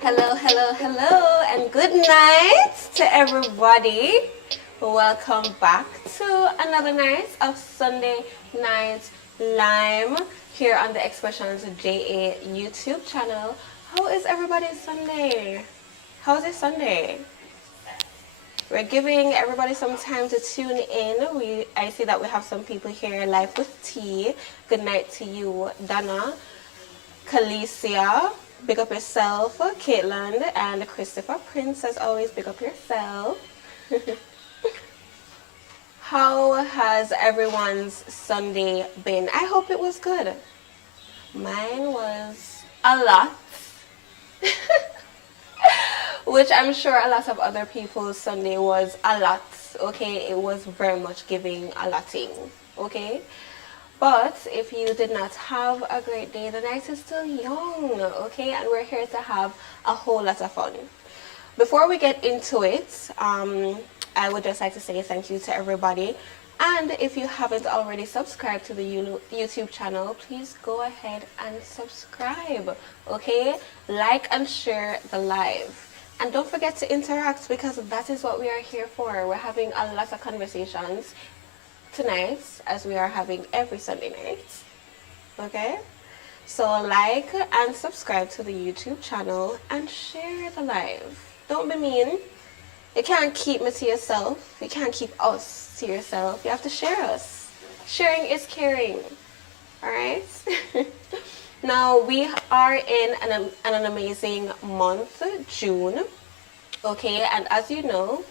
Hello, hello, hello, and good night to everybody. Welcome back to another night of Sunday Night Lyme here on the Xpressionz JA YouTube channel. How is everybody's Sunday? How's your Sunday? We're giving everybody some time to tune in. I see that we have some people here live with tea. Good night to you, Donna, Kalicia. Big up yourself, Caitlin, and Christopher Prince. As always, big up yourself. How has everyone's Sunday been? I hope it was good. Mine was a lot. Which I'm sure a lot of other people's Sunday was a lot. Okay, it was very much giving a lotting. Okay. But if you did not have a great day, the night is still young, okay? And we're here to have a whole lot of fun. Before we get into it, I would just like to say thank you to everybody. And if you haven't already subscribed to the YouTube channel, please go ahead and subscribe, okay? Like and share the live. And don't forget to interact, because that is what we are here for. We're having a lot of conversations tonight, as we are having every Sunday night. Okay, so like and subscribe to the YouTube channel and share the live. Don't be mean. You can't keep me to yourself. You can't keep us to yourself. You have to share us. Sharing is caring. All right. Now we are in an amazing month, June. Okay, and as you know,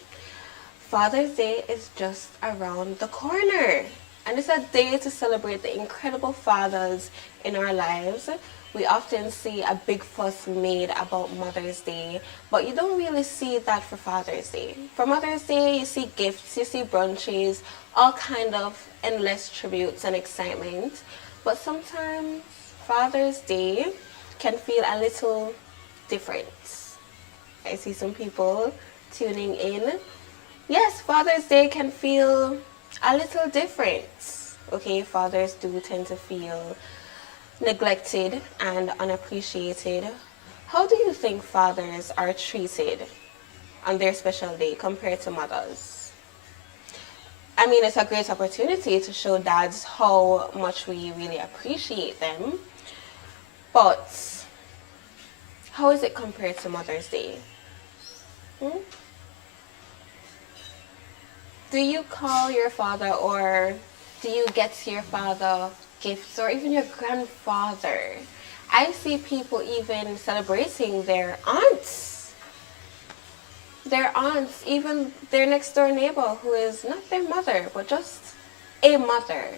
Father's Day is just around the corner, and it's a day to celebrate the incredible fathers in our lives. We often see a big fuss made about Mother's Day, but you don't really see that for Father's Day. For Mother's Day, you see gifts, you see brunches, all kind of endless tributes and excitement. But sometimes Father's Day can feel a little different. I see some people tuning in. Yes, Father's Day can feel a little different. Okay, fathers do tend to feel neglected and unappreciated. How do you think fathers are treated on their special day compared to mothers? I mean, it's a great opportunity to show dads how much we really appreciate them. But how is it compared to Mother's Day? Do you call your father, or do you get your father gifts, or even your grandfather? I see people even celebrating their aunts, even their next door neighbor who is not their mother, but just a mother.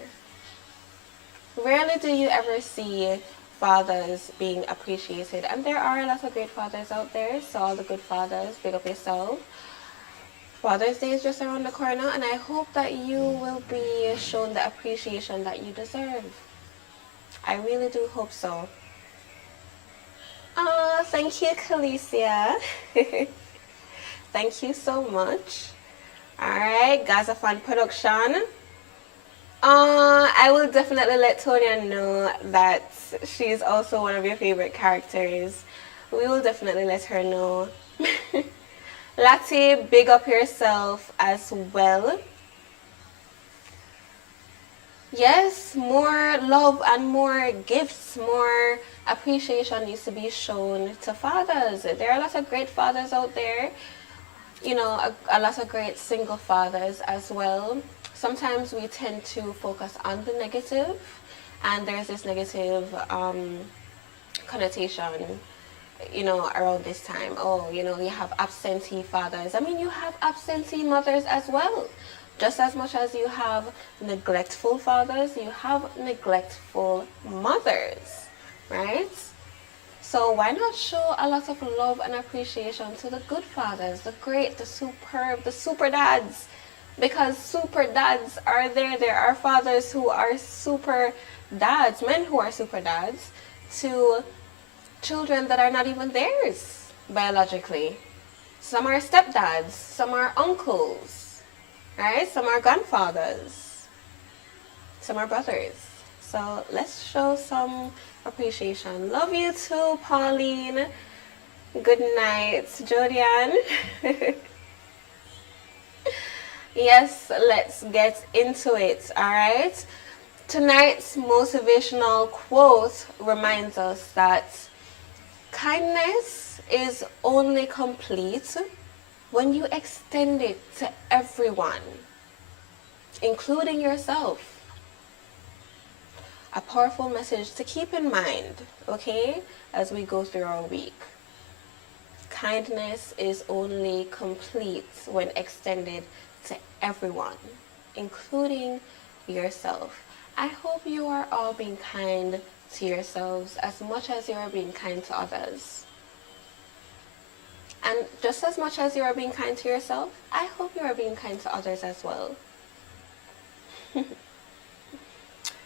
Rarely do you ever see fathers being appreciated, and there are a lot of great fathers out there, so all the good fathers, big up yourself. Father's Day is just around the corner, and I hope that you will be shown the appreciation that you deserve. I really do hope so. Oh, thank you, Kalicia. Thank you so much. Alright, Gaza Fan Production. I will definitely let Tonya know that she's also one of your favorite characters. We will definitely let her know. Lati, big up yourself as well. Yes, more love and more gifts, more appreciation needs to be shown to fathers. There are a lot of great fathers out there. a lot of great single fathers as well. Sometimes we tend to focus on the negative, and there's this negative connotation, around this time. Oh, you have absentee fathers. I mean, you have absentee mothers as well. Just as much as you have neglectful fathers, you have neglectful mothers, right? So why not show a lot of love and appreciation to the good fathers, the great, the superb, the super dads? Because super dads are there. There are fathers who are super dads, men who are super dads, to children that are not even theirs biologically. Some are stepdads, some are uncles, right? Some are grandfathers, some are brothers. So let's show some appreciation. Love you too, Pauline. Good night, Jodian. Yes, let's get into it, all right? Tonight's motivational quote reminds us that kindness is only complete when you extend it to everyone, including yourself. A powerful message to keep in mind, okay, as we go through our week. Kindness is only complete when extended to everyone, including yourself. I hope you are all being kind to yourselves as much as you are being kind to others. And just as much as you are being kind to yourself, I hope you are being kind to others as well.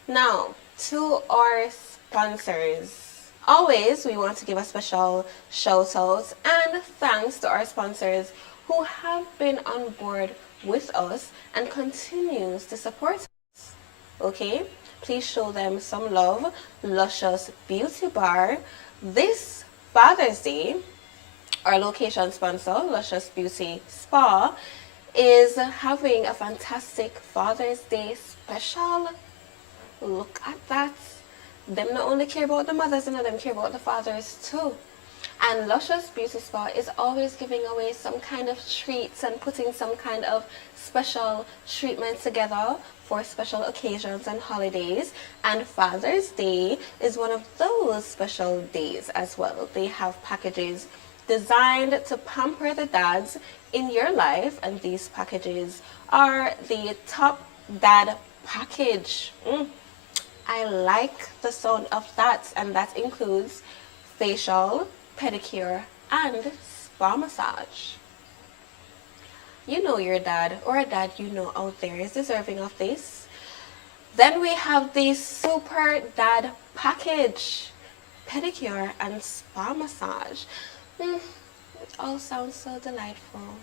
Now, to our sponsors. Always, we want to give a special shout out and thanks to our sponsors who have been on board with us and continues to support us. Okay, please show them some love. Luscious Beauty Bar. This Father's Day, our location sponsor, Luscious Beauty Spa, is having a fantastic Father's Day special. Look at that. Them not only care about the mothers, them care about the fathers too. And Luscious Beauty Spa is always giving away some kind of treats and putting some kind of special treatment together for special occasions and holidays. And Father's Day is one of those special days as well. They have packages designed to pamper the dads in your life, and these packages are the Top Dad package. I like the sound of that, and that includes facial, pedicure, and spa massage. You know your dad, or a dad you know out there, is deserving of this. Then we have the Super Dad package, pedicure and spa massage. It all sounds so delightful,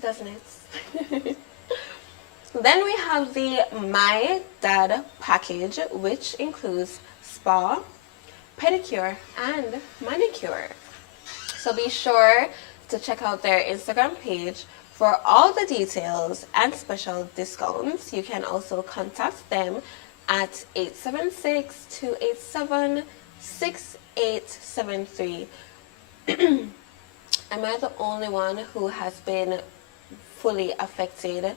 doesn't it? Then we have the My Dad package, which includes spa, pedicure, and manicure. So be sure to check out their Instagram page for all the details and special discounts. You can also contact them at 876-287-6873. Am I the only one who has been fully affected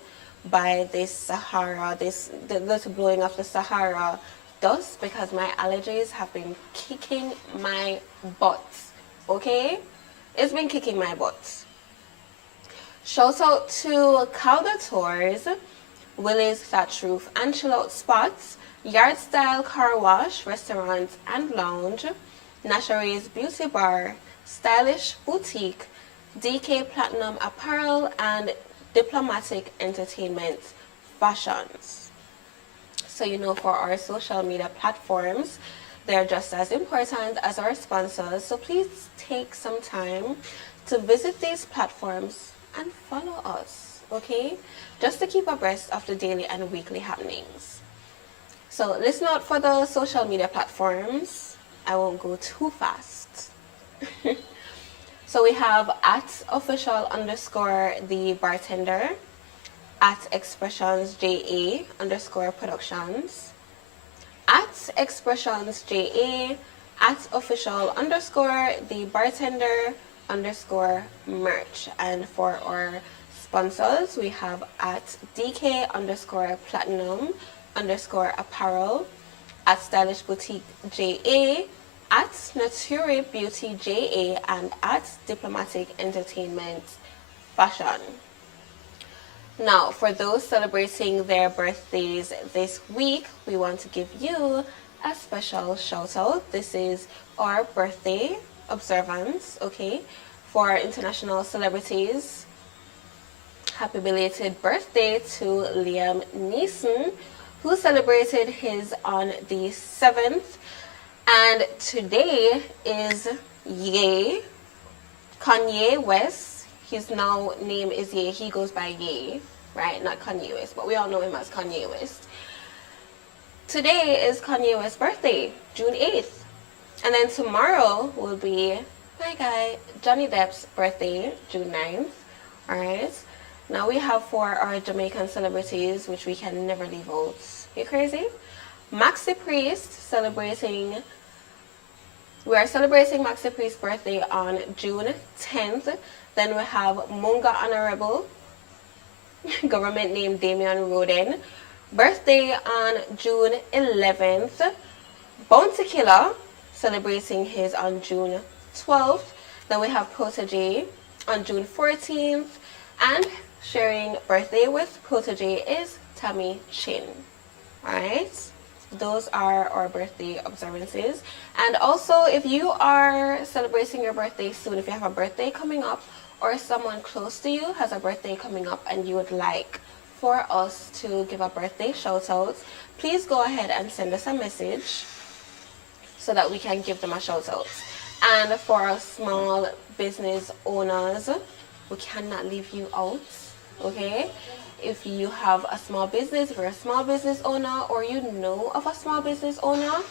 by this Sahara, the blowing of the Sahara dust? Because my allergies have been kicking my butt, okay? It's been kicking my butt. Shout out to Calder Tours, Willie's Thatch Roof and Chill Out Spots, Yard Style Car Wash, Restaurant and Lounge, Nasharee's Beauty Bar, Stylish Boutique, DK Platinum Apparel, and Diplomatic Entertainment Fashions. So for our social media platforms, they're just as important as our sponsors. So please take some time to visit these platforms and follow us, okay? Just to keep abreast of the daily and weekly happenings. So listen out for the social media platforms. I won't go too fast. So we have @official_the bartender, @Xpressionz JA_productions, @Xpressionz JA, @official_the bartender, underscore merch. And for our sponsors, we have at DK underscore platinum underscore apparel, at stylish boutique JA, at Nature Beauty JA, and at diplomatic entertainment fashion. Now, for those celebrating their birthdays this week, we want to give you a special shout out. This is our birthday observance, okay? For our international celebrities, happy belated birthday to Liam Neeson, who celebrated his on the 7th. And today is Kanye West. His now name is Ye. He goes by Ye, right? Not Kanye West, but we all know him as Kanye West. Today is Kanye West's birthday, June 8th. And then tomorrow will be my guy Johnny Depp's birthday, June 9th. Alright. Now we have for our Jamaican celebrities, which we can never leave out. You crazy? Maxi Priest celebrating. We are celebrating Maxi Priest's birthday on June 10th. Then we have Munga Honorable, government name Damian Roden, birthday on June 11th. Bounty Killer, celebrating his on June 12th. Then we have Protege on June 14th. And sharing birthday with Protege is Tammy Chin. Alright? Those are our birthday observances. And also, if you are celebrating your birthday soon, if you have a birthday coming up, or someone close to you has a birthday coming up and you would like for us to give a birthday shout out, please go ahead and send us a message so that we can give them a shout out. And for our small business owners, we cannot leave you out, okay? If you have a small business, if you're a small business owner, or you know of a small business owner,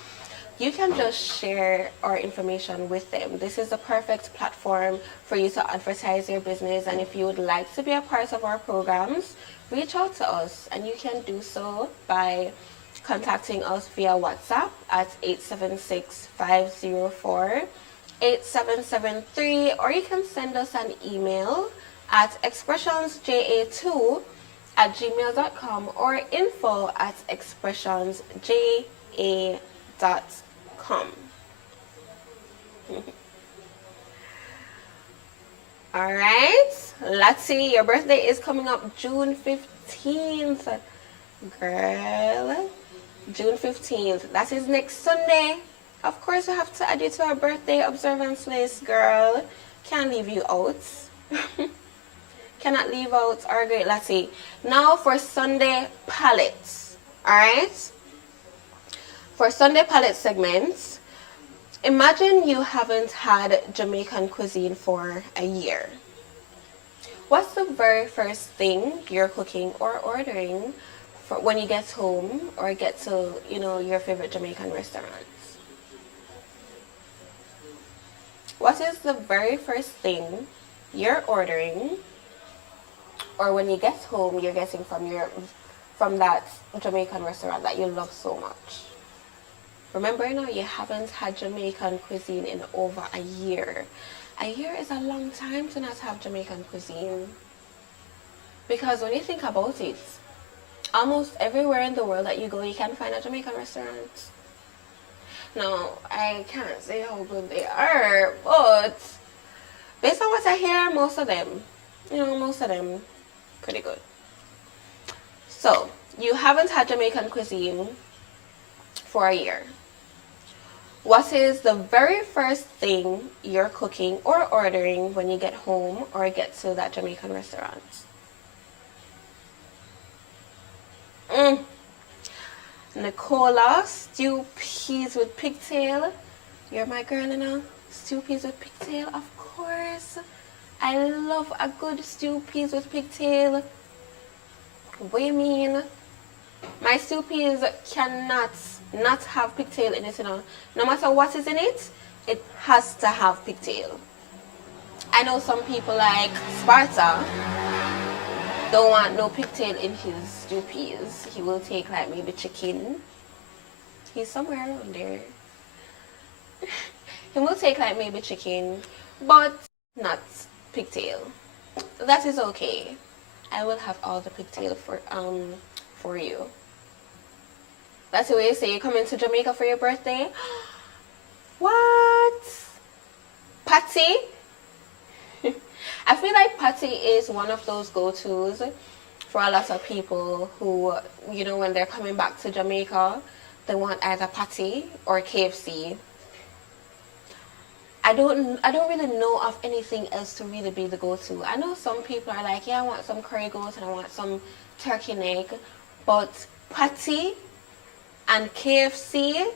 you can just share our information with them. This is the perfect platform for you to advertise your business. And if you would like to be a part of our programs, reach out to us. And you can do so by contacting us via WhatsApp at 876-504-8773. Or you can send us an email at expressionzja2@gmail.com or info@expressionzja.com. Alright, Lati, your birthday is coming up June 15th. Girl, June 15th. That is next Sunday. Of course, we have to add you to our birthday observance list, girl. Can't leave you out. Cannot leave out our great Lati. Now for Sunday palettes. Alright? For Sunday palette segments, imagine you haven't had Jamaican cuisine for a year. What's the very first thing you're cooking or ordering for when you get home or get to, your favorite Jamaican restaurants? What is the very first thing you're ordering or when you get home you're getting from that Jamaican restaurant that you love so much? Remember now, you haven't had Jamaican cuisine in over a year. A year is a long time to not have Jamaican cuisine. Because when you think about it, almost everywhere in the world that you go, you can find a Jamaican restaurant. Now, I can't say how good they are, but based on what I hear, most of them pretty good. So, you haven't had Jamaican cuisine for a year. What is the very first thing you're cooking or ordering when you get home or get to that Jamaican restaurant? Nicola, stew peas with pigtail. You're my girl, Stew peas with pigtail, of course. I love a good stew peas with pigtail. What do you mean? My stew peas cannot not have pigtail in it, No matter what is in it, it has to have pigtail. I know some people like Sparta don't want no pigtail in his stew peas. He will take like maybe chicken. He's somewhere around there. He will take like maybe chicken, but not pigtail. That is okay. I will have all the pigtail for you. That's the way you say you're coming to Jamaica for your birthday. What? Patty? I feel like patty is one of those go-tos for a lot of people who, you know, when they're coming back to Jamaica, they want either patty or KFC. I don't really know of anything else to really be the go-to. I know some people are like, yeah, I want some curry goat and I want some turkey neck, but patty and KFC,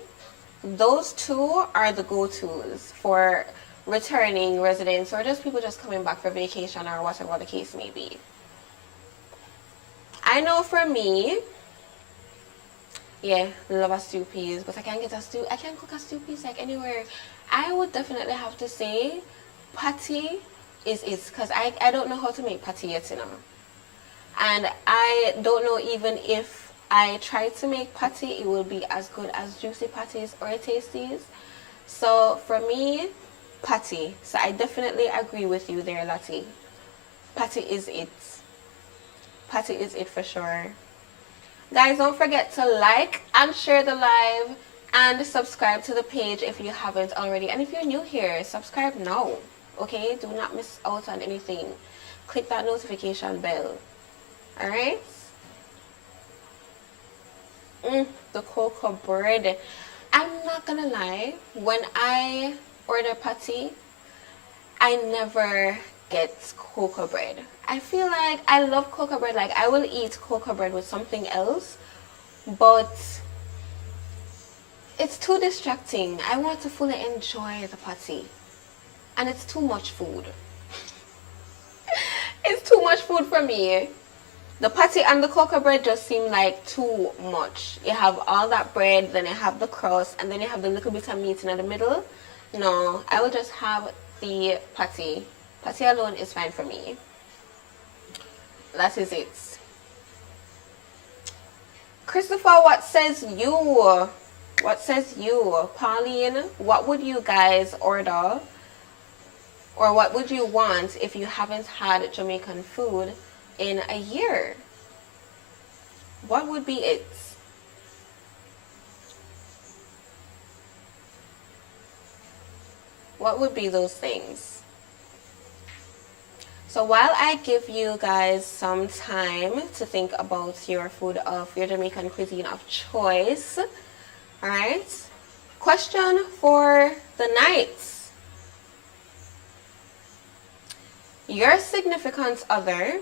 those two are the go-tos for returning residents or just people just coming back for vacation or whatever the case may be. I know for me, yeah, love a stew peas, but I can't cook a stew peas like anywhere. I would definitely have to say patty is it, because I don't know how to make patty yet, you know. And I don't know even if I try to make patty, it will be as good as juicy patties or tasties. So for me, patty. So I definitely agree with you there, Lottie. Patty is it. Patty is it for sure. Guys, don't forget to like and share the live and subscribe to the page if you haven't already. And if you're new here, subscribe now. Okay? Do not miss out on anything. Click that notification bell. Alright? The cocoa bread. I'm not gonna lie, when I order patty, I never get cocoa bread. I feel like I love cocoa bread. Like, I will eat cocoa bread with something else, but it's too distracting. I want to fully enjoy the patty, and it's too much food. It's too much food for me. The patty and the cocoa bread just seem like too much. You have all that bread, then you have the crust, and then you have the little bit of meat in the middle. No, I will just have the patty. Patty alone is fine for me. That is it. Christopher, what says you? What says you? Pauline, what would you guys order? Or what would you want if you haven't had Jamaican food in a year? What would be it? What would be those things? So while I give you guys some time to think about your food of your Jamaican cuisine of choice, alright? Question for the night. Your significant other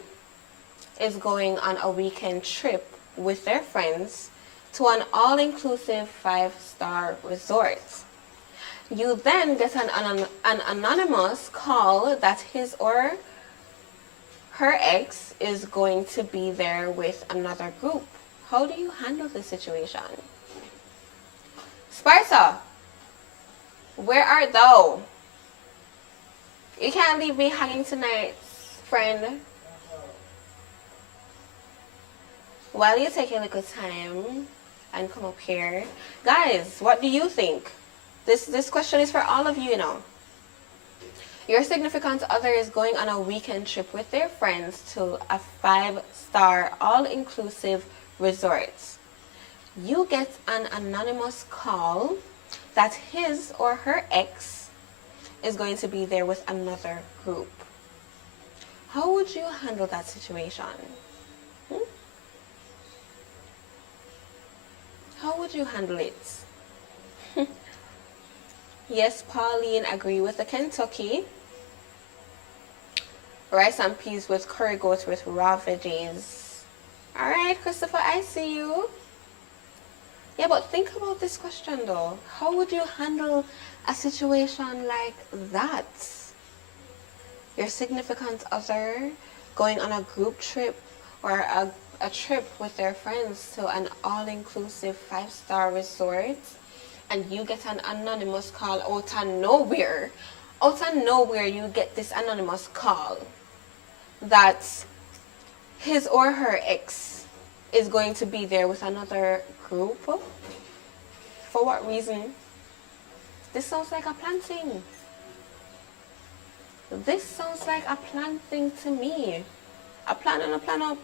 is going on a weekend trip with their friends to an all-inclusive 5-star resort. You then get an anonymous call that his or her ex is going to be there with another group. How do you handle this situation? Sparta, where art thou? You can't leave me hanging tonight, friend. While you take a little time and come up here. Guys, what do you think? This question is for all of you, you know. Your significant other is going on a weekend trip with their friends to a 5-star all-inclusive resort. You get an anonymous call that his or her ex is going to be there with another group. How would you handle that situation? How would you handle it? Yes, Pauline, agree with the Kentucky. Rice and peas with curry goat with raw veggies. Alright, Christopher, I see you. Yeah, but think about this question though. How would you handle a situation like that? Your significant other going on a group trip or a trip with their friends to an all-inclusive 5-star resort, and you get an anonymous call out of nowhere. Out of nowhere, you get this anonymous call that his or her ex is going to be there with another group. For what reason? This sounds like a planting. This sounds like a plan thing to me. A plan and a plan up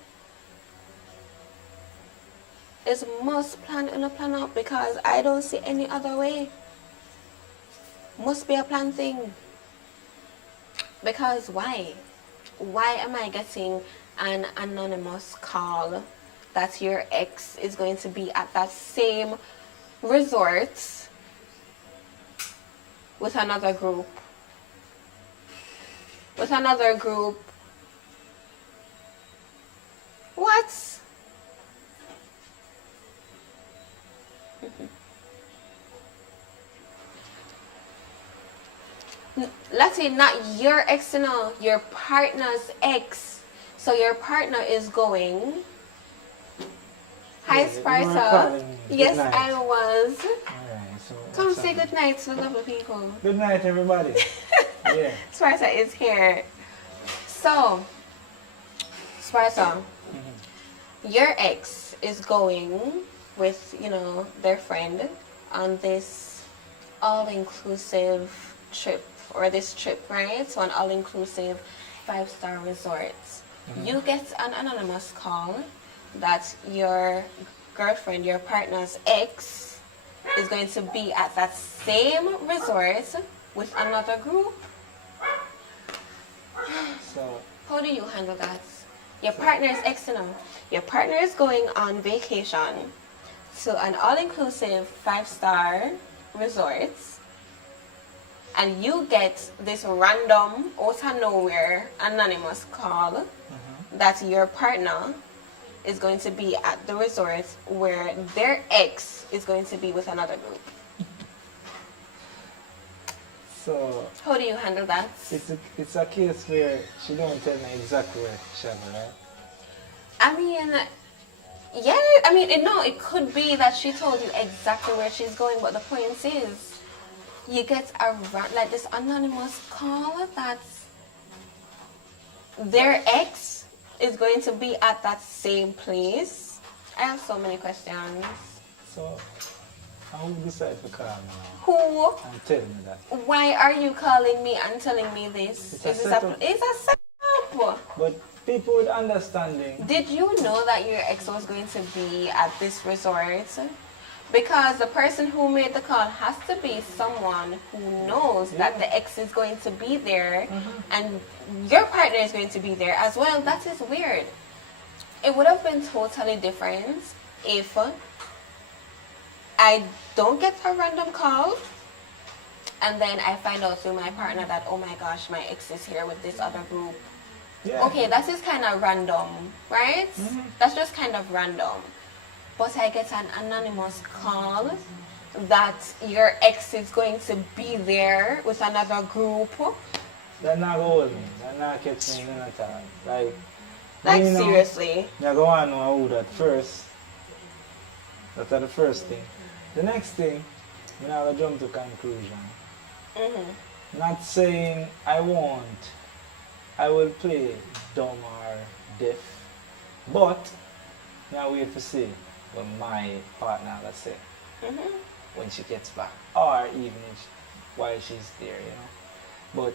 is must plan and a plan up because I don't see any other way. Must be a plan thing. Because why? Why am I getting an anonymous call that your ex is going to be at that same resort with another group? With another group. What? Let's say not your ex, no, your partner's ex. So your partner is going. Hi, Sparta. Yes, I was. Alright, so come say good night to the lovely people. Good night, everybody. Yeah. Sparta is here. So, Sparta, your ex is going with, their friend on this all-inclusive trip, or this trip, right? So an all-inclusive 5-star resort. You get an anonymous call that your girlfriend, your partner's ex, is going to be at that same resort with another group. So how do you handle that? Your partner is ex, your partner is going on vacation to an all-inclusive 5-star resort, and you get this random, out of nowhere, anonymous call that your partner is going to be at the resort where their ex is going to be with another group. So how do you handle that? It's a case where she don't tell me exactly where she's going, right? I mean, yeah, it could be that she told you exactly where she's going, but the point is, you get this anonymous call that their ex is going to be at that same place. I have so many questions. So, how would you decide to call me now? Who? And tell me that. Why are you calling me and telling me this? It's a setup. It's a setup. But people with understanding. Did you know that your ex was going to be at this resort? Because the person who made the call has to be someone who knows that the ex is going to be there and your partner is going to be there as well. That is weird. It would have been totally different if I don't get a random call and then I find out through my partner that, oh my gosh, my ex is here with this other group. Yeah. Okay, that is kind of random, right? That's just kind of random. But I get an anonymous call that your ex is going to be there with another group. That not hold me. That not catch me in a time. Like seriously. I go on know who that first. That's the first thing. The next thing, I will jump to conclusion. Not saying I won't. I will play dumb or deaf. But I wait to see when my partner, let's say, when she gets back, or even while she's there, But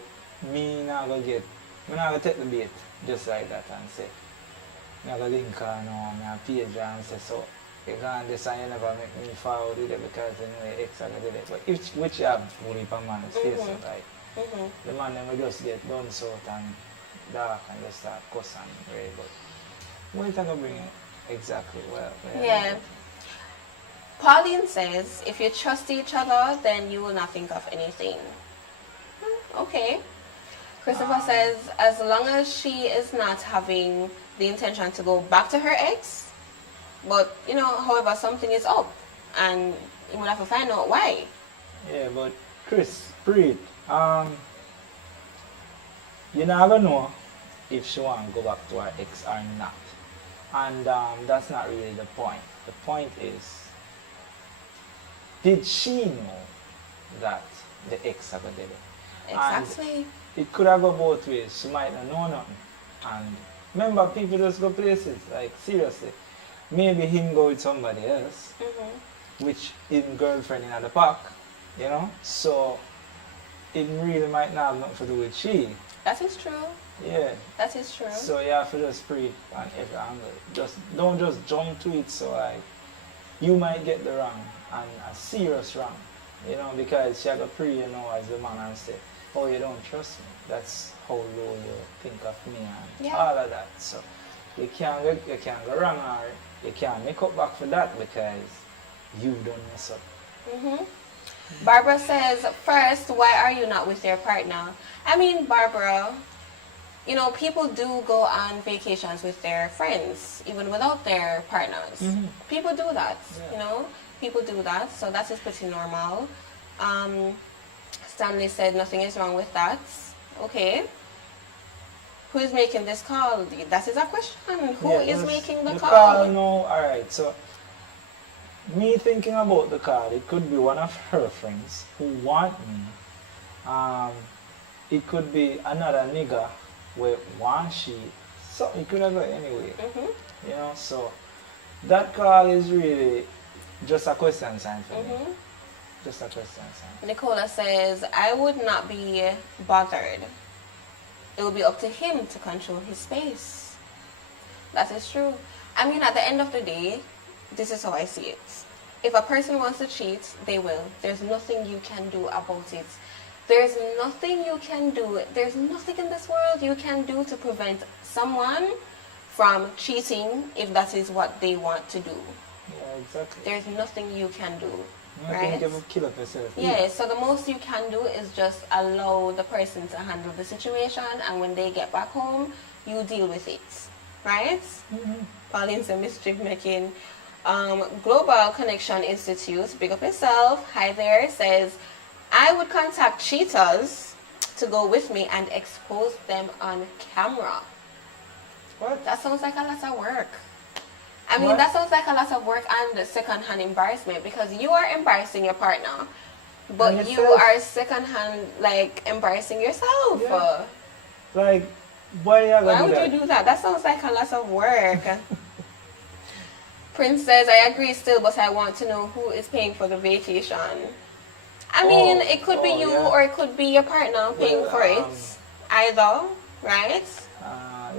me not gonna take the bait just like that and say, I'm gonna link her now, I'm page her and say, so you can't this and you never make me fall with it because you ex and did it. But which you have fully per man face like the man then will just get done so and dark and just start cussing very but what is that gonna bring exactly well? Yeah. Pauline says, if you trust each other, then you will not think of anything. Okay. Christopher says, as long as she is not having the intention to go back to her ex, but, however, something is up, and you will have to find out why. Yeah, but Chris, breathe. You never know if she want to go back to her ex or not. And that's not really the point. The point is, did she know that the ex have did it? Exactly. And it could have gone both ways. She might not know nothing. And remember, people just go places. Like, seriously. Maybe him go with somebody else, which him girlfriend in the park, So it really might not have nothing to do with she. That is true. Yeah. That is true. So you have to just pray on every angle. Don't just jump to it, so like you might get the wrong and a serious wrong. You know, because she had to pray, you know, as the man and say, oh, you don't trust me. That's how low you think of me and all of that. So you can't go wrong, or you can't make up back for that because you don't mess up. Mm-hmm. Barbara says, first, why are you not with your partner? I mean, Barbara, you know, people do go on vacations with their friends, even without their partners. Mm-hmm. People do that, you know. People do that, so that is pretty normal. Stanley said nothing is wrong with that. Okay. Who is making this call? That is a question. Who is making the call? No, alright, so me thinking about the call, it could be one of her friends who want me. It could be another nigga with one she. So it could have gone anyway. Mm-hmm. You know, so that call is really just a question sign for me. Just a question sign. Nicola says, I would not be bothered. It will be up to him to control his space. That is true. I mean, at the end of the day, this is how I see it. If a person wants to cheat, they will. There's nothing you can do about it. There's nothing you can do. There's nothing in this world you can do to prevent someone from cheating if that is what they want to do. Yeah, exactly. There's nothing you can do. Right? You kill up yourself. Yeah, so the most you can do is just allow the person to handle the situation, and when they get back home, you deal with it. Right? Mm-hmm. Pauline's a mischief making. Global Connection Institute, big up yourself. Hi there, says, I would contact cheaters to go with me and expose them on camera. What? That sounds like a lot of work. I mean, that sounds like a lot of work and second-hand embarrassment, because you are embarrassing your partner, but you are second-hand, like, embarrassing yourself. Yeah. Like, why would you do that? That sounds like a lot of work. Prince says, I agree still, but I want to know who is paying for the vacation. I mean, it could be you or it could be your partner paying for it. Either, right?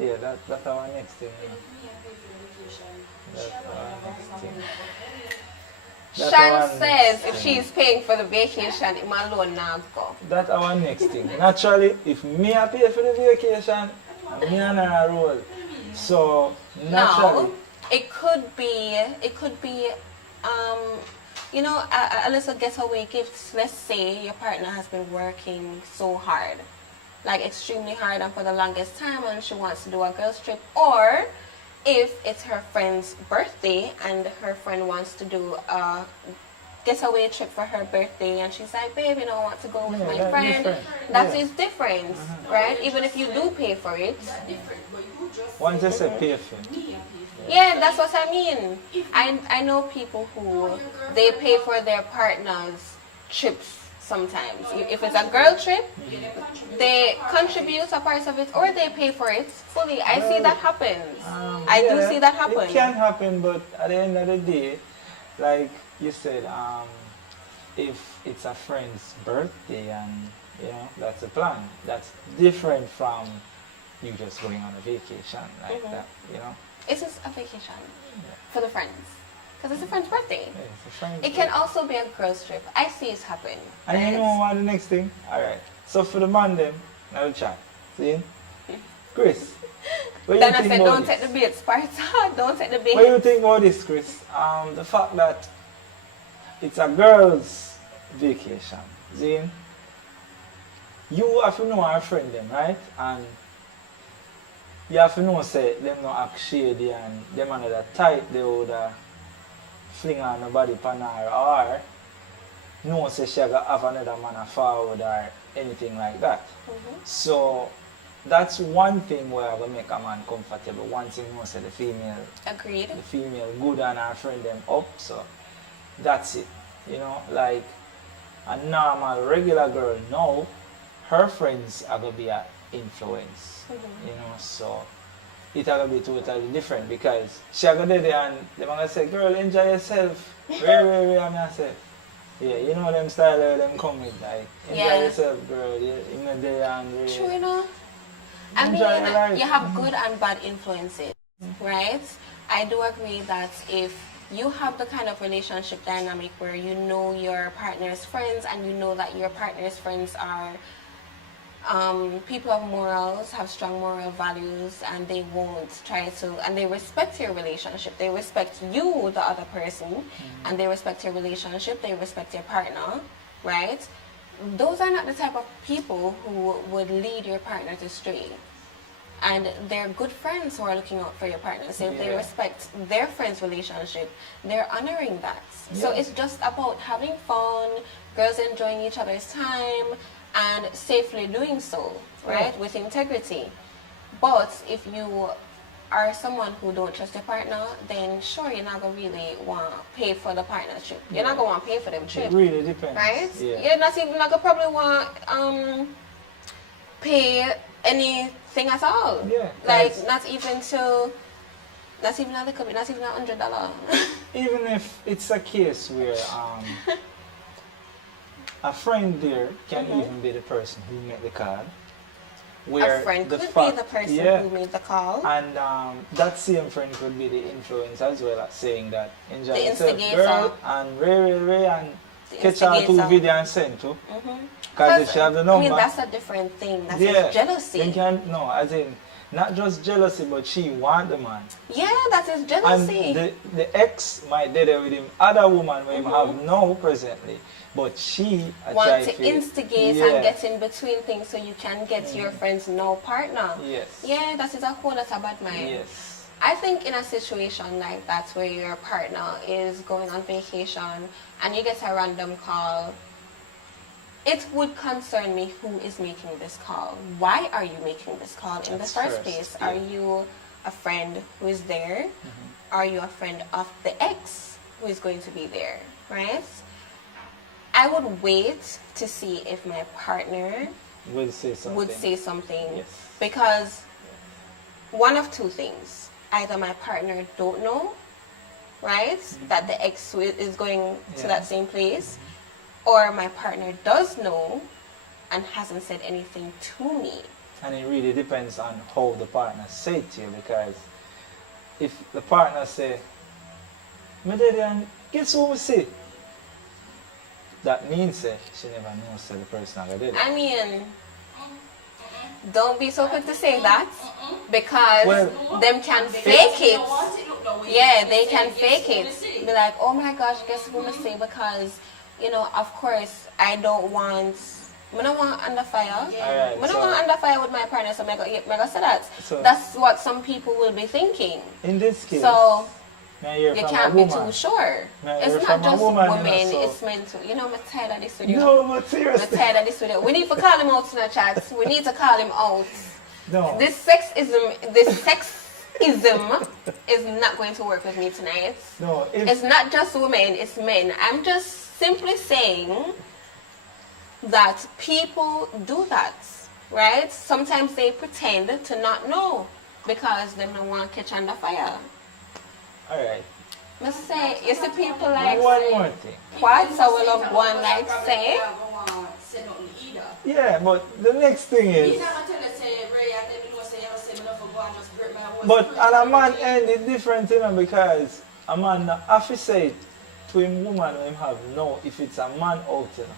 Yeah, that's our next thing. Shan says if she's paying for the vacation, it might alone not go. That's our next thing. Naturally, if me I pay for the vacation, me and her roll. So naturally. No, it could be, you know, a little getaway gift. Let's say your partner has been working so hard, like extremely hard and for the longest time, and she wants to do a girls trip, or if it's her friend's birthday and her friend wants to do a getaway trip for her birthday, and she's like, babe, you know, I want to go with my friend. That is different, right? Even if you do pay for it. Once I say pay for it. Yeah, that's what I mean. I know people who they pay for their partner's trips sometimes. If it's a girl trip, they contribute a part of it, or they pay for it fully. I see that happens. I do see that happen. It can happen, but at the end of the day, like you said, if it's a friend's birthday and, you know, that's a plan, that's different from you just going on a vacation like that, you know. It is a vacation for the friends. Because it's a friend's birthday. Yeah, it's a friend's it can also be a girl's trip. I see it happen. And you know what the next thing? Alright. So for the man then, now the chat. See? Chris. What Then I said, don't take the bait, Sparta. Don't take the bait. What do you think about this, Chris? The fact that it's a girl's vacation. See? You have to know our friend them, right? And you have to know say them not act shady and them another tight they would fling on nobody pan her, or no say she have another man forward or anything like that. So that's one thing where I will make a man comfortable. Once he knows say the female good and her friend them up, so that's it. You know, like a normal regular girl now, her friends are gonna be an influence. You know, so it's gonna be totally different, because she gonna do there and they're gonna say, girl, enjoy yourself. Where I'm gonna say. Yeah, you know them style them come with, like, enjoy yourself, girl. You know, there and True, you know. I Enjoy your mean, life. you have good and bad influences, right? I do agree that if you have the kind of relationship dynamic where you know your partner's friends and you know that your partner's friends are people of morals, have strong moral values, and they won't try to, and they respect your relationship. They respect you, the other person, and they respect your relationship. They respect your partner, right? Those are not the type of people who would lead your partner to stray. And they're good friends who are looking out for your partner. So if they respect their friend's relationship, they're honoring that. So it's just about having fun, girls enjoying each other's time, and safely doing so, right, with integrity. But if you are someone who don't trust your partner, then sure, you're not going to really want to pay for the partnership. You're not going to want to pay for them trip. It really depends. Right? Yeah. You're not even going to probably want pay anything at all. Yeah. Like, not even a little bit, not even $100. Even if it's a case where a friend there can even be the person who made the call. Where A friend the could fact, be the person who made the call. And that same friend could be the influence as well as saying that enjoy The yourself, instigator. girl, and Ray, and The catch her to instigator. video and send to. Because if she have the number. I mean, that's a different thing. That's just jealousy. Then no, as in, not just jealousy, but she want the man. Yeah, that is jealousy. And the ex might date with him, other woman who him have no presently, but she want to instigate and get in between things so you can get your friend's no partner. Yes. Yeah, that is a whole lot of bad mind. Yes. I think in a situation like that where your partner is going on vacation and you get a random call, it would concern me who is making this call. Why are you making this call in the first place? Yeah. Are you a friend who is there? Are you a friend of the ex who is going to be there, right? I would wait to see if my partner would say something. Yes. Because one of two things. Either my partner don't know, right, that the ex is going to that same place, or my partner does know and hasn't said anything to me. And it really depends on how the partner say it to you, because if the partner say, "My daddy, and guess what we say?" That means she never knows the person that did it. I mean, don't be so quick to say that, because them can fake it. Yeah, they can fake it. Be like, "Oh my gosh, guess who we say?" Because, you know, of course, I don't want under fire. I don't want under fire with my partner, so I'm going to say that. So that's what some people will be thinking. In this case, so you can't be too sure. It's not just women, it's men too. You know, I'm tired of this video. No, but seriously. I'm tired of this video. We need to call him out in the chat. We need to call him out. No. This sexism is not going to work with me tonight. No, it's not just women, it's men. I'm just simply saying that people do that, right? Sometimes they pretend to not know because they don't want to catch under fire. All right. Must say, you see people like one more thing. What? So we love one like say. Yeah, but the next thing is. But on a man end it's different, you know, because a man have to say to him woman when him have no if it's a man out, you know.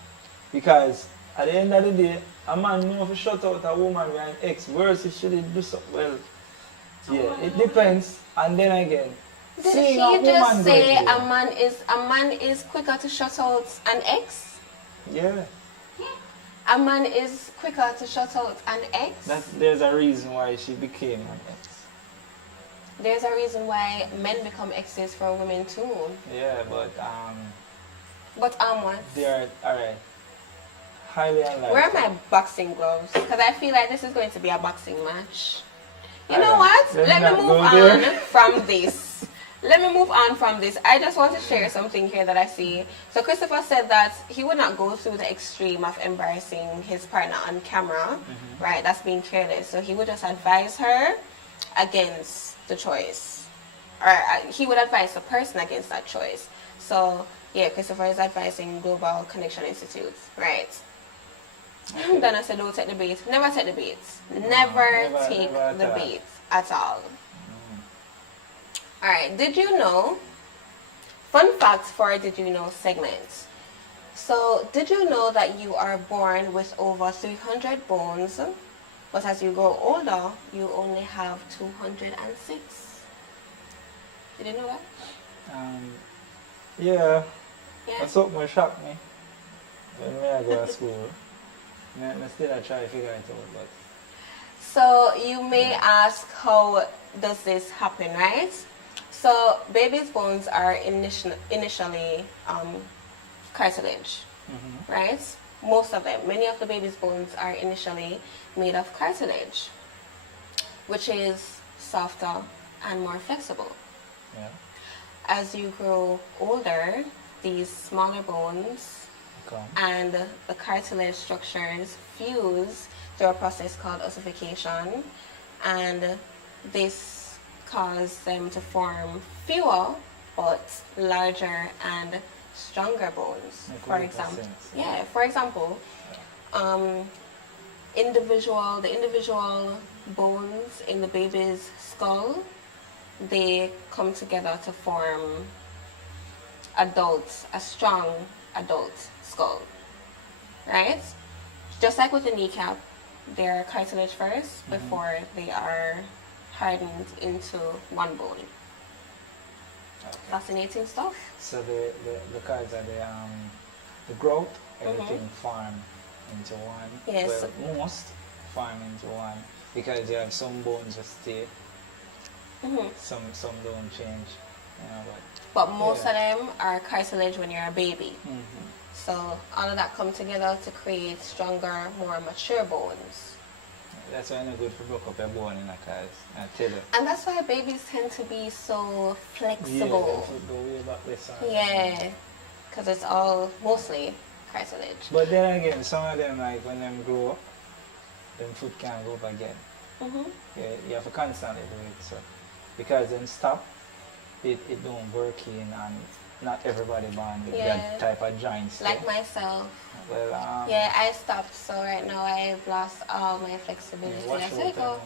Because at the end of the day, a man know to shut out a woman with an ex versus should he do so well. Yeah, it depends. And then again, did he just say a man is quicker to shut out an ex? Yeah. A man is quicker to shut out an ex? There's a reason why she became an ex. There's a reason why men become exes for women too. Yeah, but what? They are alright. Highly unlikely. Where are my boxing gloves? Because I feel like this is going to be a boxing match. You know what? Let me move on from this. Let me move on from this. I just want to share something here that I see. So Christopher said that he would not go through the extreme of embarrassing his partner on camera, right? That's being careless. So he would just advise her against the choice. Or he would advise the person against that choice. So yeah, Christopher is advising Global Connection Institute, right? Then I said, don't take the bait. Never take the bait. Never take never the at all. bait at all. Alright, did you know? Fun facts for Did You Know segment. So, did you know that you are born with over 300 bones, but as you grow older, you only have 206? Did you know that? Yeah, Yeah. that's something that shocked me when I go to school. I still try to figure it out, but So, you may ask, how does this happen, right? So, baby's bones are initially cartilage, right? Most of them, many of the baby's bones are initially made of cartilage, which is softer and more flexible. yeah. As you grow older, these smaller bones Come. and the cartilage structures fuse through a process called ossification, and this causes them to form fewer but larger and stronger bones. Make For good example, sense. yeah. For example, the individual bones in the baby's skull, they come together to form a strong adult skull, right? Just like with the kneecap, they're cartilage first before they are hardened into one bone. Fascinating stuff. So because of the growth, everything form into one. Yes. Well, most form into one because you have some bones that stay, some don't change. You know, But most of them are cartilage when you're a baby. Mm-hmm. So all of that come together to create stronger, more mature bones. That's why it's not good to break up your bone in a cause. I tell you. And that's why babies tend to be so flexible. Yeah, go way back this Yeah, because it's all mostly cartilage. But then again, some of them, like when them grow up, them foot can't go up again. Yeah, you have to constantly do it. So because them stop, it don't work in, and not everybody born with that type of joints. Like myself. Well, Yeah, I stopped, so right now I've lost all my flexibility. So I go.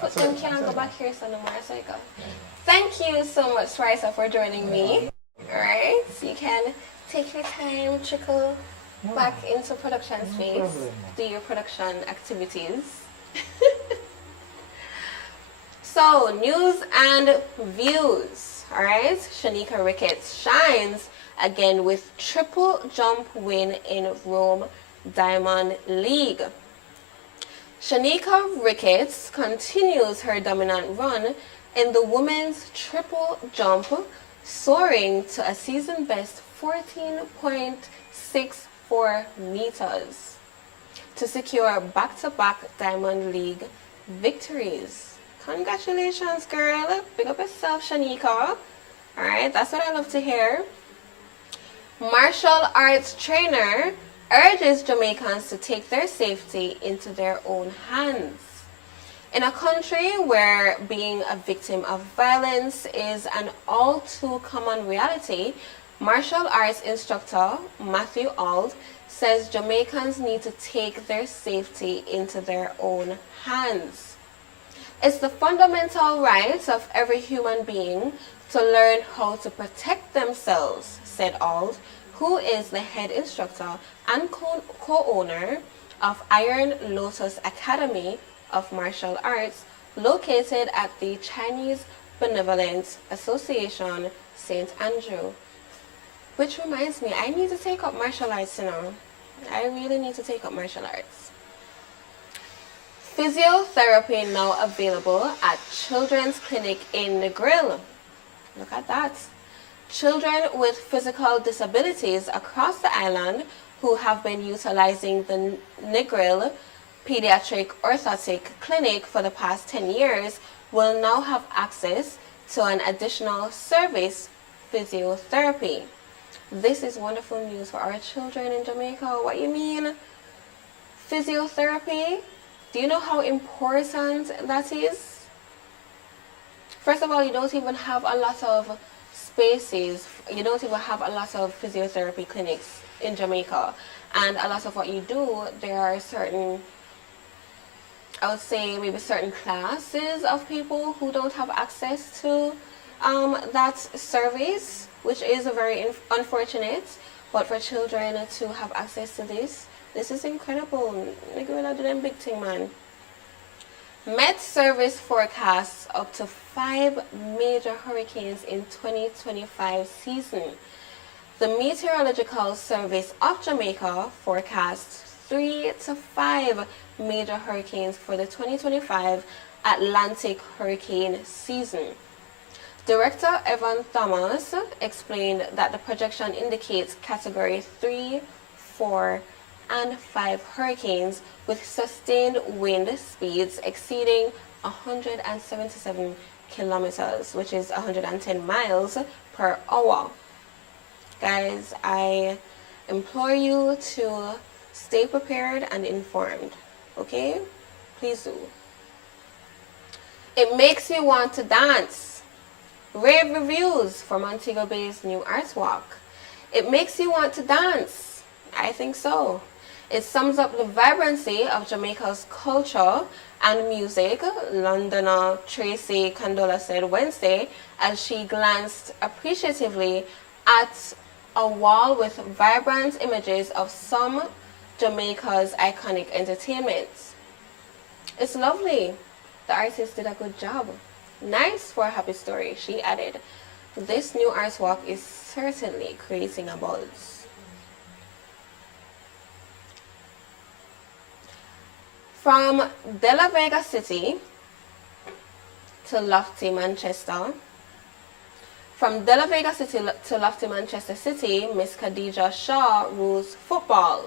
But them can't go back here, so no more. So I go. Thank you so much, Raisa, for joining me. Alright, so you can take your time, trickle back into production space, do your production activities. So, news and views. Alright, Shanika Ricketts shines again with triple jump win in Rome Diamond League. Shanika Ricketts continues her dominant run in the women's triple jump, soaring to a season best 14.64 meters to secure back-to-back Diamond League victories. Congratulations, girl. Big up yourself, Shanika. Alright, that's what I love to hear. Martial arts trainer urges Jamaicans to take their safety into their own hands. In a country where being a victim of violence is an all too common reality, martial arts instructor Matthew Auld says Jamaicans need to take their safety into their own hands. It's the fundamental right of every human being to learn how to protect themselves, said Auld, who is the head instructor and co-owner of Iron Lotus Academy of Martial Arts, located at the Chinese Benevolent Association, St. Andrew. Which reminds me, I need to take up martial arts, you know. I really need to take up martial arts. Physiotherapy now available at Children's Clinic in Negril. Look at that. Children with physical disabilities across the island who have been utilizing the Negril Pediatric Orthotic Clinic for the past 10 years will now have access to an additional service, physiotherapy. This is wonderful news for our children in Jamaica. What you mean? Physiotherapy? Do you know how important that is? First of all, you don't even have a lot of spaces. You don't even have a lot of physiotherapy clinics in Jamaica. And a lot of what you do, there are certain, I would say maybe certain classes of people who don't have access to that service, which is very unfortunate. But for children to have access to this is incredible. Nigga, do them big thing, man. Met Service forecasts up to 5 major hurricanes in 2025 season. The Meteorological Service of Jamaica forecasts 3 to 5 major hurricanes for the 2025 Atlantic hurricane season. Director Evan Thomas explained that the projection indicates Category 3, 4, and 5 hurricanes with sustained wind speeds exceeding 177 kilometers, which is 110 miles per hour. Guys, I implore you to stay prepared and informed, okay? Please do. It makes you want to dance. Rave reviews from Montego Bay's new art walk. It makes you want to dance. I think so. It sums up the vibrancy of Jamaica's culture and music, Londoner Tracy Condola said Wednesday as she glanced appreciatively at a wall with vibrant images of some Jamaica's iconic entertainments. It's lovely. The artist did a good job. Nice for a happy story, she added. This new art walk is certainly creating a buzz. From De La Vega City to Lofty, Manchester. From De La Vega City to Lofty, Manchester City, Miss Khadija Shaw rules football.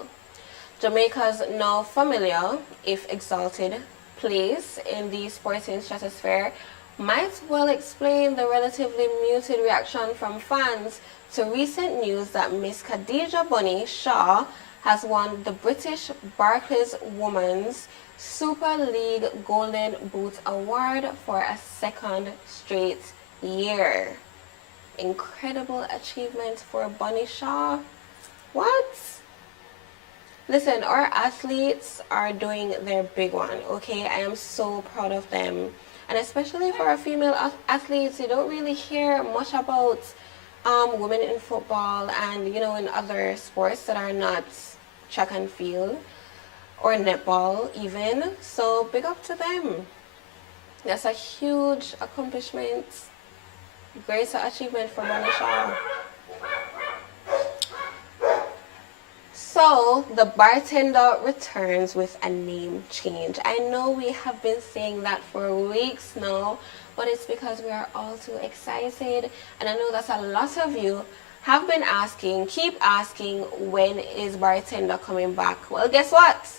Jamaica's now familiar, if exalted, place in the sporting stratosphere might well explain the relatively muted reaction from fans to recent news that Miss Khadija Bunny Shaw has won the British Barclays Women's Super League Golden Boot Award for a second straight year. Incredible achievement for Bunny Shaw. What? Listen, our athletes are doing their big one, okay? I am so proud of them. And especially for our female athletes, you don't really hear much about women in football and, you know, in other sports that are not track and field or netball even. So big up to them. That's a huge accomplishment. Great achievement for Bunny Shaw. So, the Bartender returns with a name change. I know we have been saying that for weeks now, but it's because we are all too excited. And I know that a lot of you have been asking, keep asking, when is Bartender coming back? Well, guess what?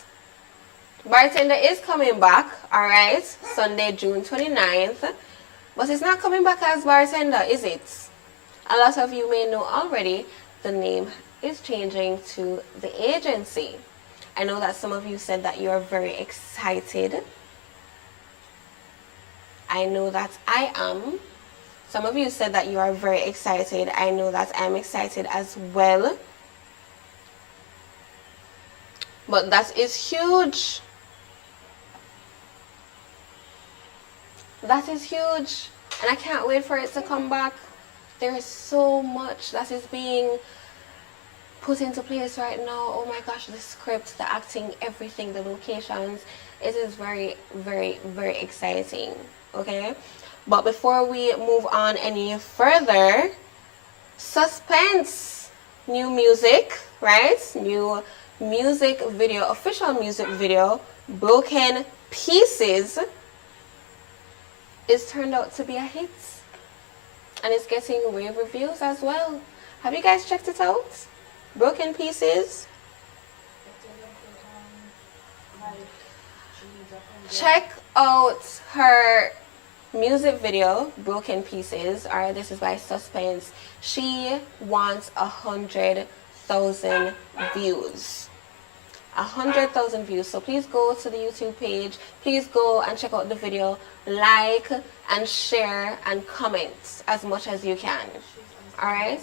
Bartender is coming back, alright, Sunday, June 29th. But it's not coming back as Bartender, is it? A lot of you may know already the name is changing to the agency. I know that some of you said that you are very excited. I know that I am. Some of you said that you are very excited. I know that I'm excited as well. But that is huge. That is huge. And I can't wait for it to come back. There is so much that is being put into place right now. Oh my gosh, the script, the acting, everything, the locations. It is very, very, very exciting. Okay? But before we move on any further, Suspense. New music, right? New music video, official music video, Broken Pieces, is turned out to be a hit. And it's getting rave reviews as well. Have you guys checked it out? Broken Pieces. Check out her music video, Broken Pieces. Alright, this is by Suspense. She wants 100,000 views. 100,000 views. So please go to the YouTube page. Please go and check out the video. Like and share and comment as much as you can. Alright?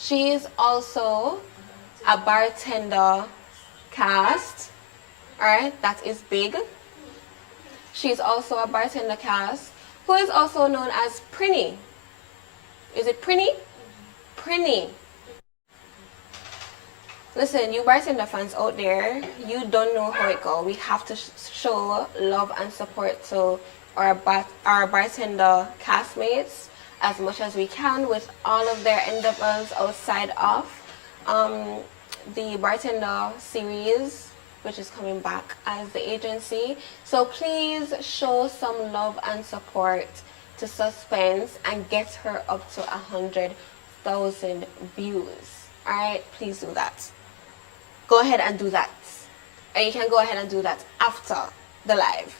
She's also a bartender cast. Alright, that is big. She's also a bartender cast who is also known as Prinny. Is it Prinny? Prinny. Listen, you bartender fans out there, you don't know how it goes. We have to show love and support to our bartender castmates as much as we can with all of their endeavors outside of the bartender series, which is coming back as the agency. So please show some love and support to Xpressionz and get her up to 100,000 views. Alright, please do that. Go ahead and do that. And you can go ahead and do that after the live.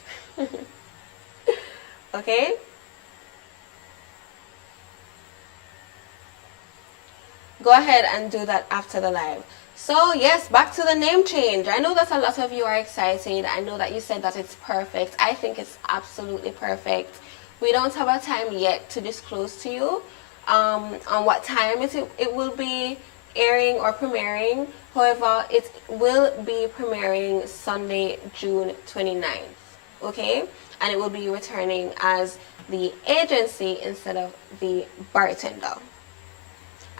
Okay? Go ahead and do that after the live. So yes, back to the name change. I know that a lot of you are excited. I know that you said that it's perfect. I think it's absolutely perfect. We don't have a time yet to disclose to you on what time it will be airing or premiering. However, it will be premiering Sunday, June 29th. Okay? And it will be returning as the agency instead of the bartender.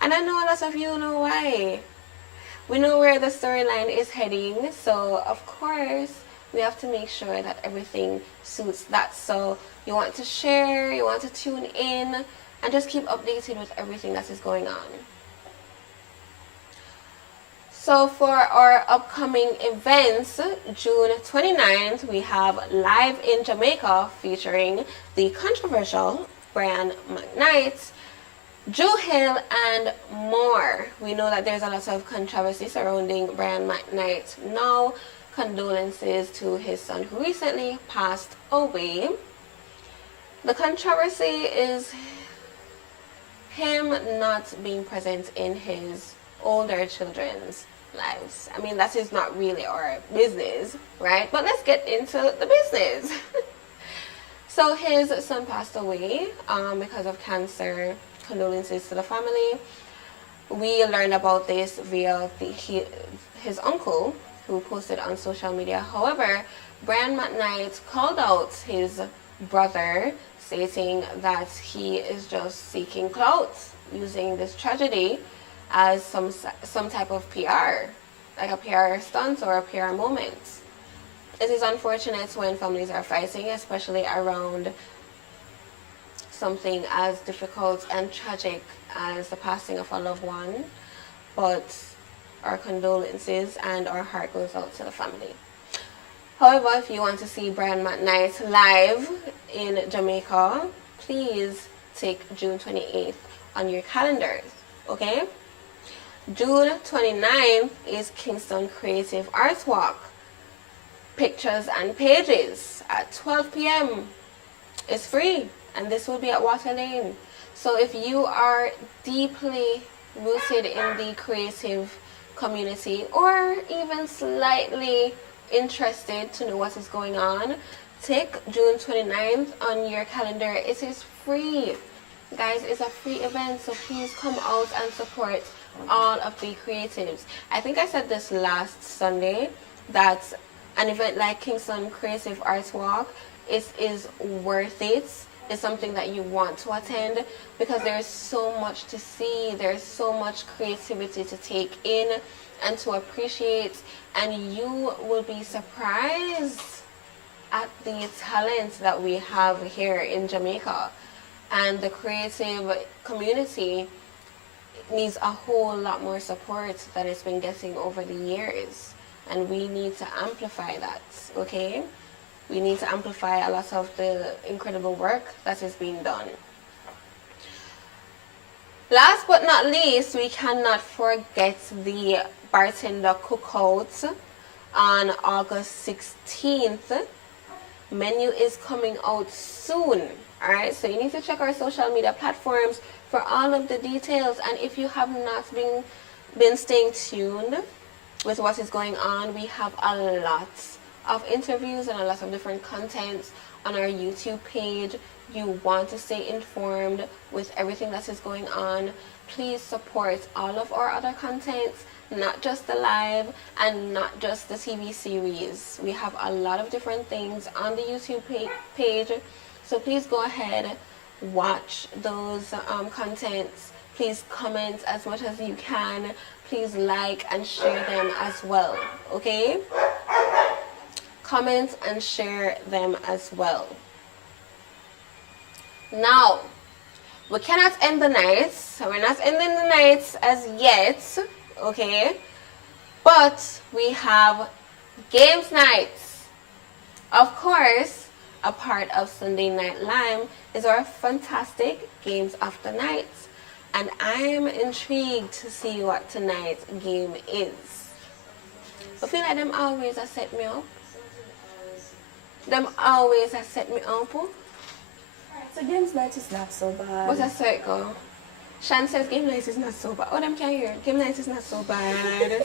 And I know a lot of you know why. We know where the storyline is heading, so of course we have to make sure that everything suits that. So you want to share, you want to tune in, and just keep updated with everything that is going on. So for our upcoming events, June 29th, we have Live in Jamaica featuring the controversial Brian McKnight, Drew Hill, and more. We know that there's a lot of controversy surrounding Brian McKnight now. Condolences to his son who recently passed away. The controversy is him not being present in his older children's lives. I mean, that is not really our business, right? But let's get into the business. So his son passed away because of cancer. Condolences to the family. We learned about this via his uncle, who posted on social media. However, Brian McKnight called out his brother, stating that he is just seeking clout, using this tragedy as some type of PR, like a PR stunt or a PR moment. It is unfortunate when families are fighting, especially around something as difficult and tragic as the passing of a loved one, but our condolences and our heart goes out to the family. However, if you want to see Brian McKnight live in Jamaica, please take June 28th on your calendars, okay? June 29th is Kingston Creative Arts Walk. Pictures and pages at 12 p.m. It's free. And this will be at Water Lane. So if you are deeply rooted in the creative community or even slightly interested to know what is going on, take June 29th on your calendar. It is free. Guys, it's a free event, so please come out and support all of the creatives. I think I said this last Sunday that an event like Kingston Creative Arts Walk is worth it. Is something that you want to attend because there's so much to see, there's so much creativity to take in and to appreciate, and you will be surprised at the talent that we have here in Jamaica. And the creative community needs a whole lot more support that it's been getting over the years, and we need to amplify that, okay? We need to amplify a lot of the incredible work that is being done. Last but not least, we cannot forget the Bartender Cookout on August 16th. Menu is coming out soon. Alright, so you need to check our social media platforms for all of the details. And if you have not been staying tuned with what is going on, we have a lot of interviews and a lot of different contents on our YouTube page, you want to stay informed with everything that is going on, please support all of our other contents, not just the live and not just the TV series. We have a lot of different things on the YouTube page, so please go ahead, watch those contents. Please comment as much as you can. Please like and share them as well, okay? Comment and share them as well. Now, we cannot end the night. We're not ending the night as yet, okay? But we have games nights. Of course, a part of Sunday Night Lyme is our fantastic games of the night. And I'm intrigued to see what tonight's game is. I feel like them always have set me up. Them always have set me up. So games night is not so bad. What's that circle? Shan says game night is not so bad. Oh, them can't hear. Game night is not so bad.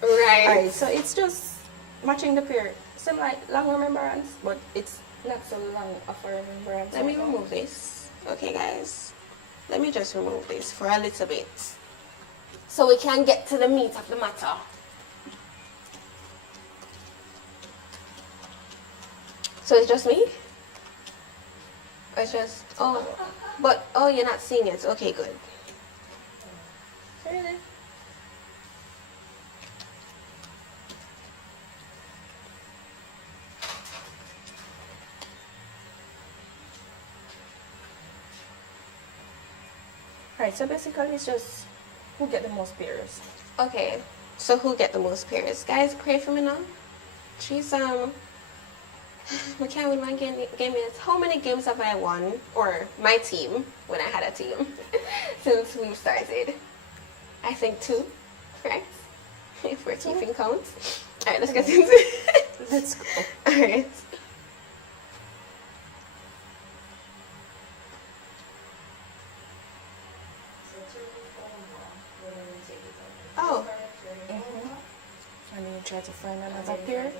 Right. Alright, so it's just matching the pair. Same like long remembrance, but it's not so long of a remembrance. Let me remove this. Okay, guys. Let me just remove this for a little bit, so we can get to the meat of the matter. So it's just me? Or it's just, oh, but, oh, you're not seeing it. Okay, good. Really? Alright, so basically it's just who get the most pairs. Okay, so who get the most pairs? Guys, pray for me now. She's, we can't win one game yet. How many games have I won, or my team, when I had a team, since we've started? I think 2, right? If we're keeping count. Alright, let's get into it. Let's go. Alright. Oh. And then you try to find another pair.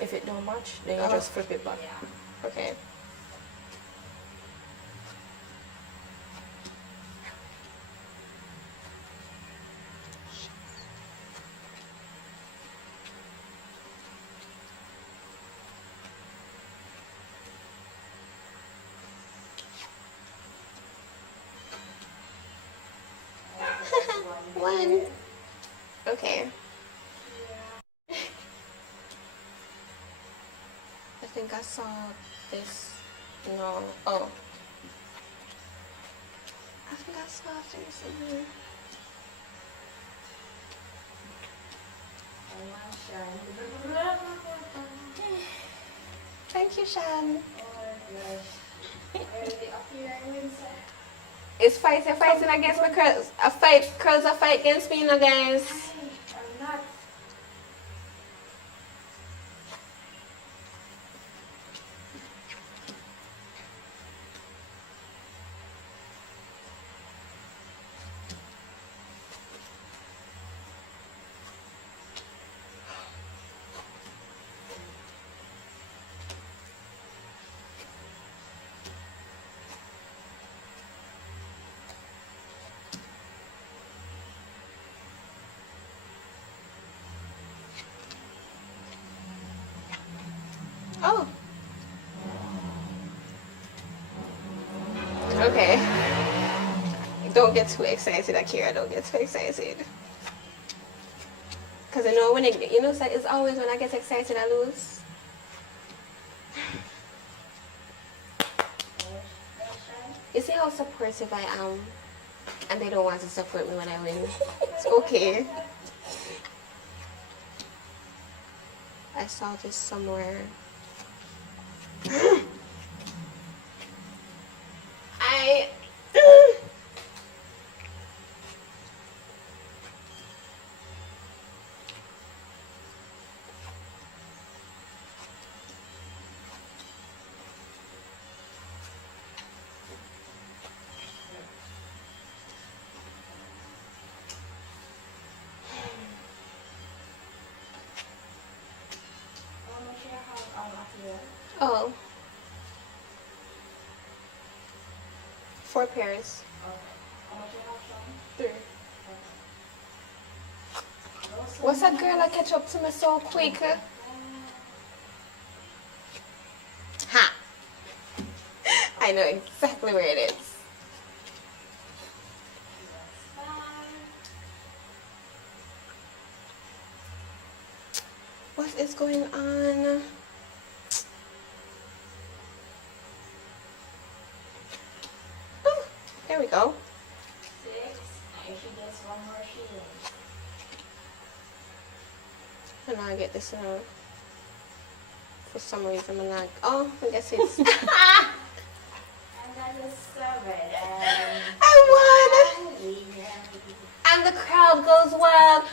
If it don't match, then you Oh. just flip it back. Okay. One. Okay. I think I saw this. No. Oh. I think I saw this somewhere. Thank you, Shan. It's fighting against my curls. Curls are fight against me, you know, guys. Oh. Okay. Don't get too excited, Akira. Don't get too excited. Because I know when it, you know, it's always when I get excited, I lose. You see how supportive I am? And they don't want to support me when I win. It's okay. I saw this somewhere. I oh. 4 pairs. Three. What's that girl that catch up to me so quick? Ha! I know exactly where it is. What is going on? Oh, there we go. 6. And she gets 1 more shilling. And I get this now. For some reason, I'm like, oh, I guess it's. And that is 7. I won! And the crowd goes wild.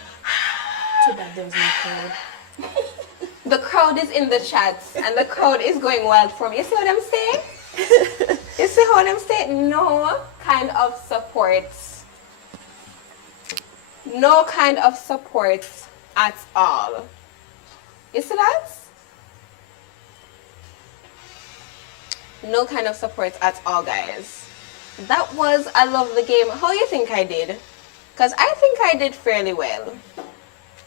Too bad there was no code. The crowd is in the chats and the crowd is going wild for me. You see what I'm saying? You see what I'm saying? No kind of support. No kind of support at all. You see that? No kind of support at all, guys. That was a lovely game. How you think I did? Because I think I did fairly well.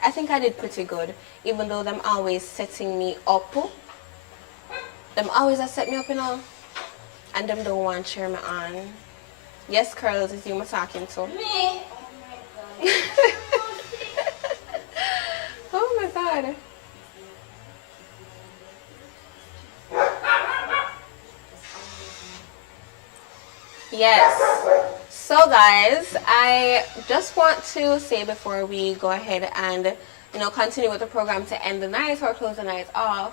I think I did pretty good, even though them always setting me up. Them always a set me up, you know, and them don't want to cheer me on. Yes, Curls, is you I'm talking to. Me? Oh my God. Yes. So guys, I just want to say before we go ahead and continue with the program to end the night or close the night off.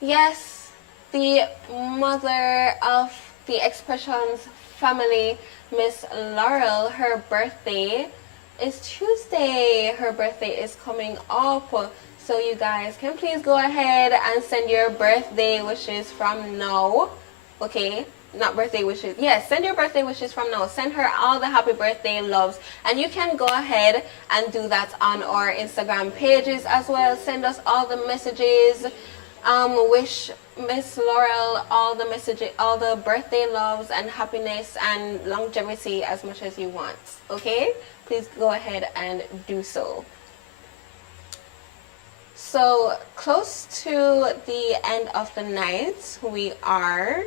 Yes, the mother of the Xpressionz family, Miss Laurel, her birthday is Tuesday. Her birthday is coming up. So you guys can please go ahead and send your birthday wishes from now. Okay? Not birthday wishes. Yes, send your birthday wishes from now. Send her all the happy birthday loves. And you can go ahead and do that on our Instagram pages as well. Send us all the messages. Wish Miss Laurel all the messages, all the birthday loves and happiness and longevity as much as you want. Okay? Please go ahead and do so. So, close to the end of the night we are.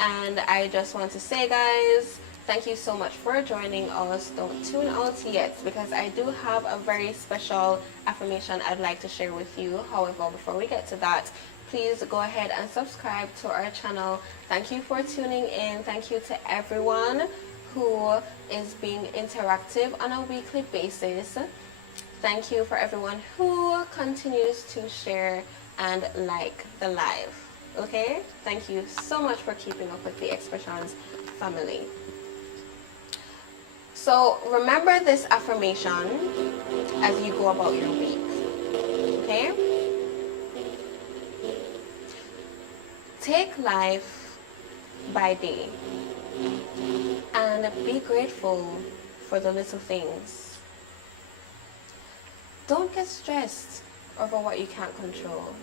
And I just want to say, guys, thank you so much for joining us. Don't tune out yet, because I do have a very special affirmation I'd like to share with you. However, before we get to that, please go ahead and subscribe to our channel. Thank you for tuning in. Thank you to everyone who is being interactive on a weekly basis. Thank you for everyone who continues to share and like the live. Okay, thank you so much for keeping up with the Xpressionz family. So remember this affirmation as you go about your week. Okay, take life by day and be grateful for the little things. Don't get stressed over what you can't control.